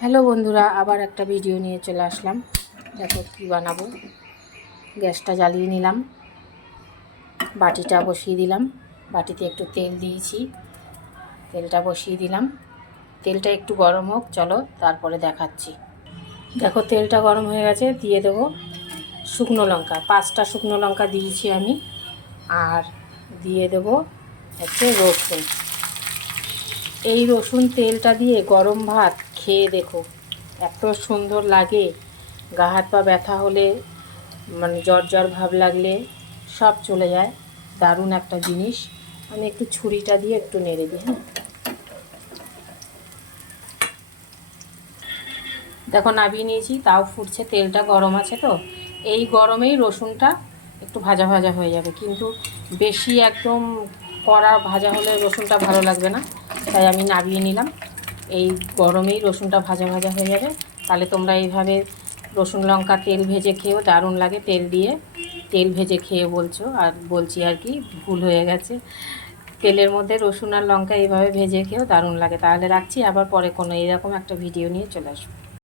Hello বন্ধুরা, আবার একটা ভিডিও নিয়ে চলে আসলাম। দেখো কী বানাবো। গ্যাসটা জ্বালিয়ে নিলাম, বাটিটা বসিয়ে দিলাম। বাটিতে একটু তেল দিয়েছি, তেলটা বসিয়ে দিলাম। তেলটা একটু গরম হোক, চলো তারপরে দেখাচ্ছি। দেখো তেলটা গরম হয়ে গেছে, দিয়ে দেবো শুকনো লঙ্কা। 5টা শুকনো লঙ্কা দিয়েছি আমি। আর দিয়ে দেবো রসুন। এই রসুন তেলটা দিয়ে গরম ভাত খেয়ে দেখো, এত সুন্দর লাগে। গা হাত পা ব্যথা হলে, জ্বর জ্বর ভাব লাগলে সব চলে যায়। দারুণ একটা জিনিস। আমি একটু ছুরিটা দিয়ে একটু নেড়ে দিই। হ্যাঁ, দেখো নামিয়ে নিয়েছি, তাও ফুটছে, তেলটা গরম আছে। তো এই গরমেই রসুনটা একটু ভাজা ভাজা হয়ে যাবে, কিন্তু বেশি একদম কড়া ভাজা হলে রসুনটা ভালো লাগবে না, তাই আমি নামিয়ে নিলাম। এই গরমেই রসুনটা ভাজা ভাজা হয়ে যাবে। তাহলে তোমরা এইভাবে রসুন লঙ্কা তেল ভেজে খেয়েও দারুণ লাগে। তেল ভেজে খেয়ে বলছো, আর বলছি আর কি, ভুল হয়ে গেছে। তেলের মধ্যে রসুন আর লঙ্কা এইভাবে ভেজে খেয়েও দারুণ লাগে। তাহলে রাখছি, আবার পরে কোনো এরকম একটা ভিডিও নিয়ে চলে আসবো।